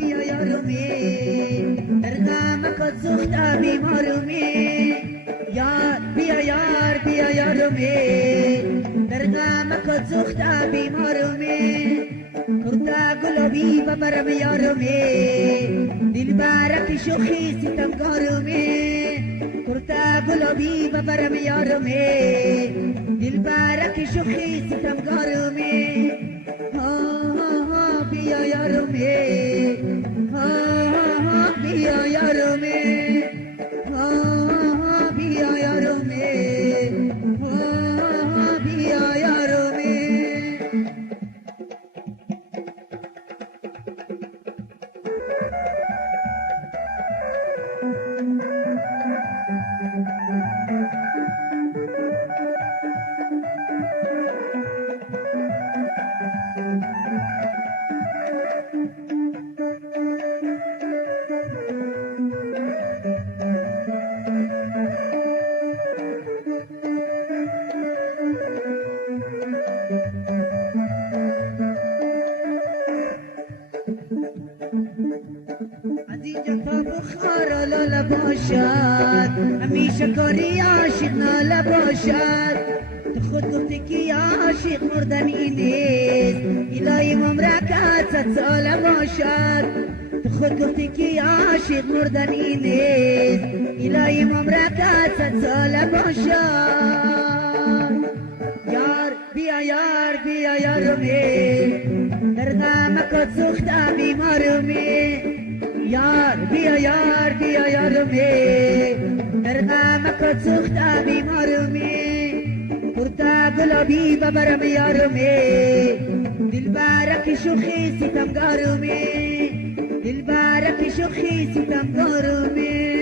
بیا یارومی در غمت سوخته بیمارومی یار بیا یارومی در غمت سوخته بیمارومی کرده گلابی و برم یارومی دل برک شوخی ستمگارومی کرده گلابی و برم یارومی دل برک شوخی ستمگارومی بیا یارومی بیا یارومی بیا یارومی بیا یارومی از اینجا تا بخار لاله باشد همیشه کاری عاشق ناله باشد تو خود گفتی که عاشق مردنی نیست الهی ممرکت 100 ساله باشد تو خود گفتی که عاشق مردنی نیست الهی ممرکت 100 ساله باشد بیا یارومی در غمت سوخته بیمارومی یار بیا یارومی در غمت سوخته بیمارومی کرده گلابی و برم یارومی دل برک شوخی ستمگارومی دل برک شوخی ستمگارومی